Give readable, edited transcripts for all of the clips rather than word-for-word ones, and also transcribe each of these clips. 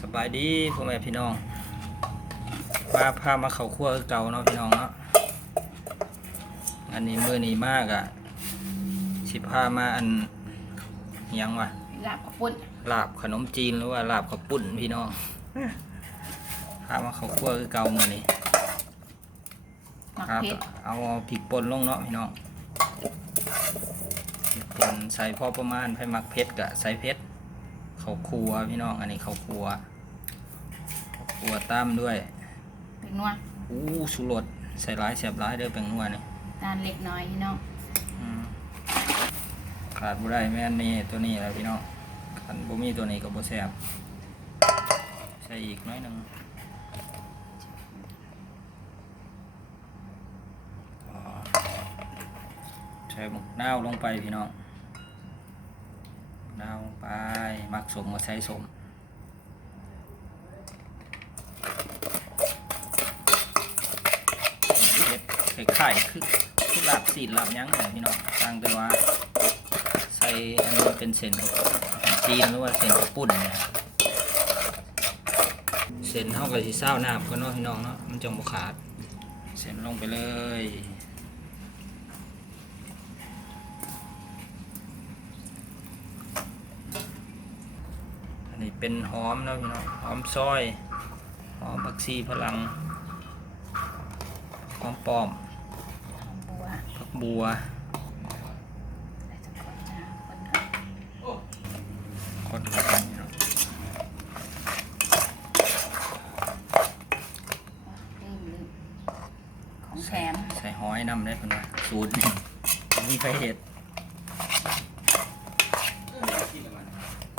สบายดีพ่อแม่พี่น้องพามาเข้าครัวคือเก่าเนาะพี่น้องเนาะอันนี้มื้อนี้มากอ่ะสิพามาอันยังวะลาบข้าวปุ้นลาบขนมจีนหรือว่าลาบข้าวปุ้นพี่น้องพามาเข้าครัวคือเก่ามื้อนี้มักเผ็ดเอาพริกป่นลงเนาะพี่น้องพริกป่นใส่พอประมาณให้มักเผ็ดกะใส่เผ็ดข้าวคั่วพี่น้องอันนี้ข้าวคั่วตามด้วยเป็นนัวสุรสใส่ร้ายเสียบร้ายเด้อเป็นนัวนี่ตาลเล็กน้อยพี่น้องขาดบ่ได้แม่นนี่ตัวนี้แหละพี่น้องคันบ่มีตัวนี้ก็บ่แซ่บใส่อีกน้อยหนึงใส่หมกนาวลงไปพี่น้องนาวลงไปมักสมก็ใส่สมไข่คือลาบสีลาบยั้งเลยพี่น้องตั้งแต่ว่าใส่อันนี้เป็นเส้นจีนหรือว่าเส้นปุ่นเนี่ยเส้นเท่ากับที่เศร้าน้ำก็เนาะพี่น้องเนาะมันจะบ่ขาดเส้นลงไปเลยอันนี้เป็นหอมเนาะพี่น้องหอมซอยหอมผักชีพลังหอมป้อมผักบัวคนเข้ากันเนาะของแถมใส่หอยนำได้เป็นว่าสูตรนี่มีใครเห็ด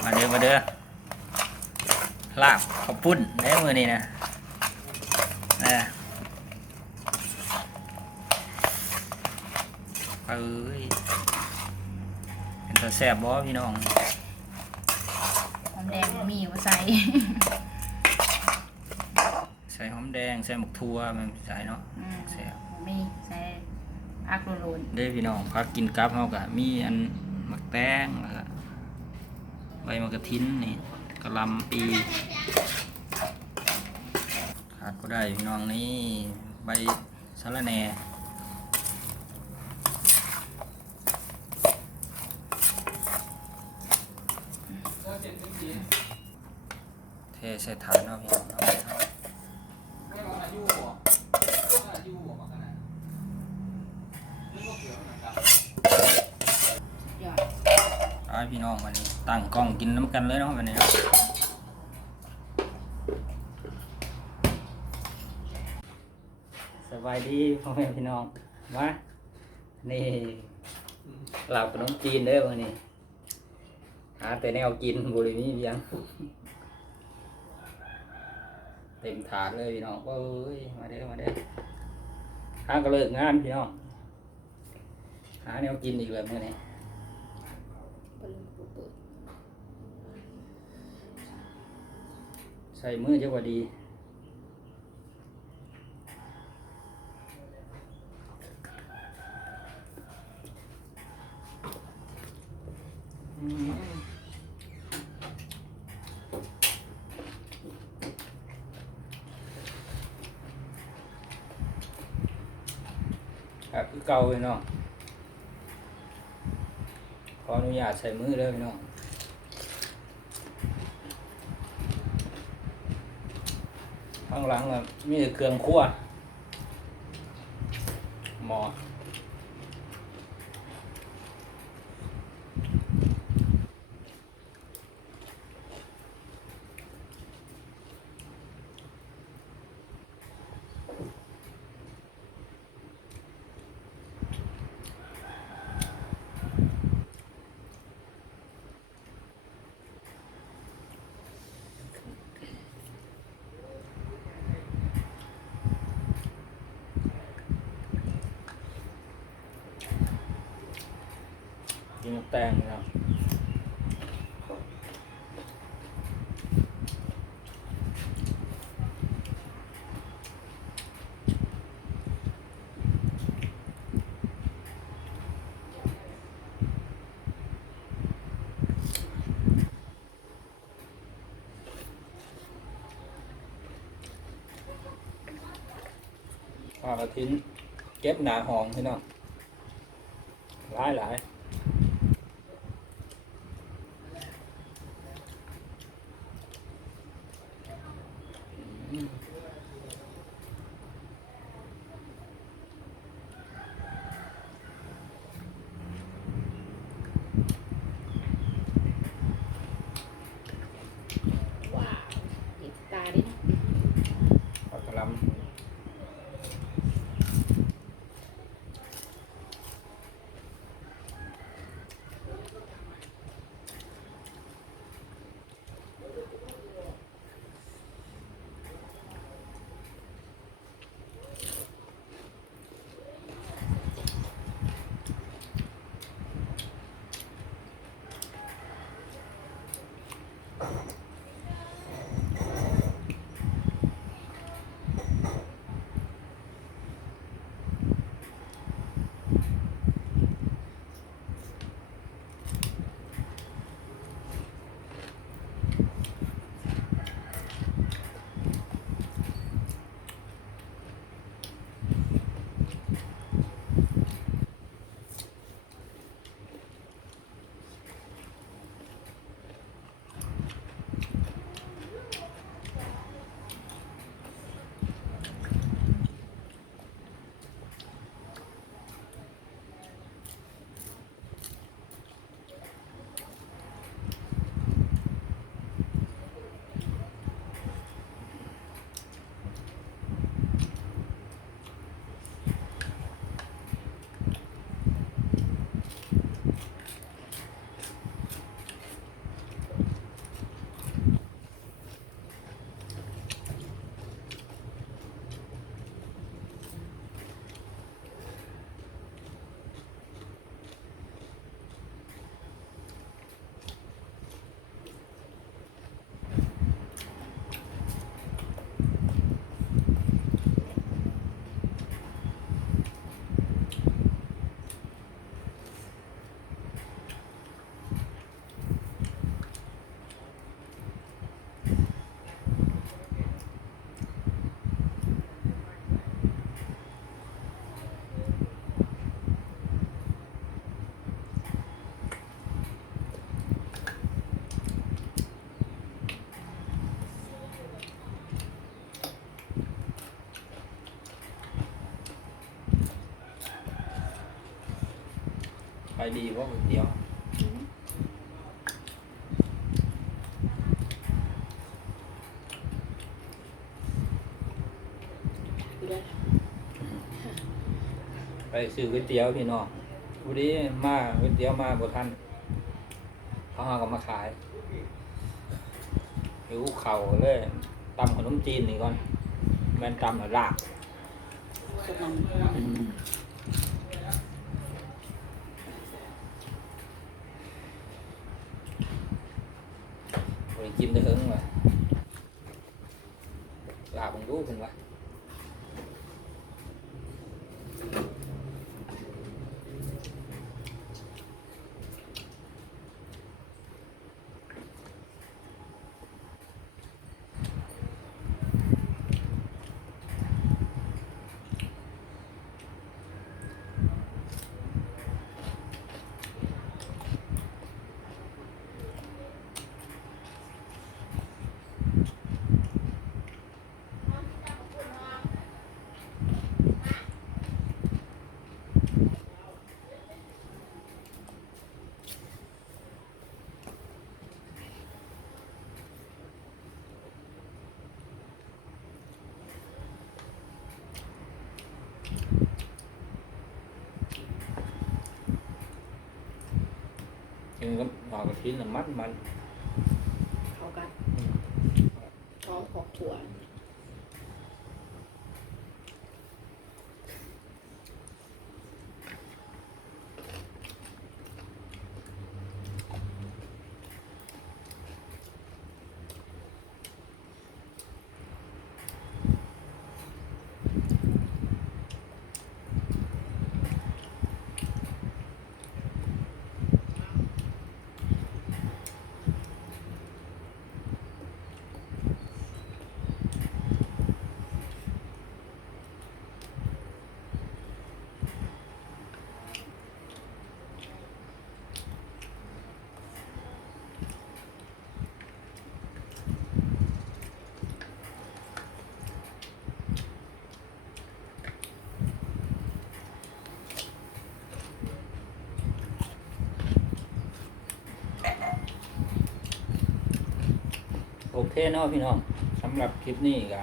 มาเด้อลาบข้าวปุ้นได้มือนี่นะเอ้ยเป็นตาแซ่บบ่พี่น้องหอมแดงมีอยู่ใส่หอมแดงใส่หมกทั่วมันใส่เนาะแซ่บมีใส่ผักโรยเด้พี่น้องพักกินกับเฮากะมีอันหมักแตงแล้วก็ใบมะกระทินนี่กะหล่ำปีขาดก็ได้พี่น้องนี่ใบสะระแหน่เทใส่ถาดเนาะพี่น้องพี่น้องวันนี้ตั้งกล้องกินน้ำกันเลยเนาะวันนี้สบายดีพ่อแม่พี่น้องมานี่ลาบขนมจีนเด้อวันนี้หาแต่แนวกินบริมีเพียงเต็มถาดเลยพี่น้องเอ้ยมาเด้อหาก็เลิกงานพี่น้องหาแนวกินอีกแล้วเมื่อนี้ใส่มือเยอะกว่าดีคือเก่าเลยเนาะขออนุญาตใส่มือเลยเนาะข้างหลังมีเครื่องคั่วหม้อกินแตงนะครับ ปลากระทินเก็บหนาหองพี่น้องหลายว้าวเห็นตาดิเนาะ ปลากระลไปดีว่าก๋วยเตี๋ยว ดูด้วย ไปซื้อก๋วยเตี๋ยวพี่น้องวันนี้มาก๋วยเตี๋ยวมาบ่ทันเขาหาก็มาขายหิวเข่าวเลยตำขนมจีนนี่ก่อนแม่นตำหรือลาบ สดน้ำ ไปกินได้เฮิงว่ะลาบมันรู้เพิ่นว่ากินก็หอกระทิ้นน่ะมัน เข้ากันท้องขอบถั่ว โอเคเนาะพี่น้องสำหรับคลิปนี้ก็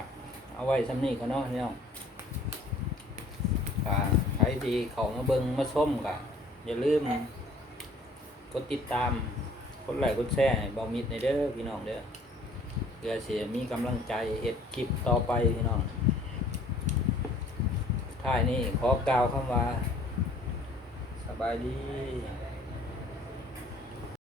เอาไว้สำนี้ก็เนาะพี่น้องใครดีเขามาเบิ่งมาชมก็อย่าลืมกดติดตามกดไลค์กดแชร์ให้เบามิดในเด้อพี่น้องเด้อเพื่อสิมีกำลังใจเฮ็ดคลิปต่อไปพี่น้องท้ายนี้ขอกล่าวคำว่าสบายดี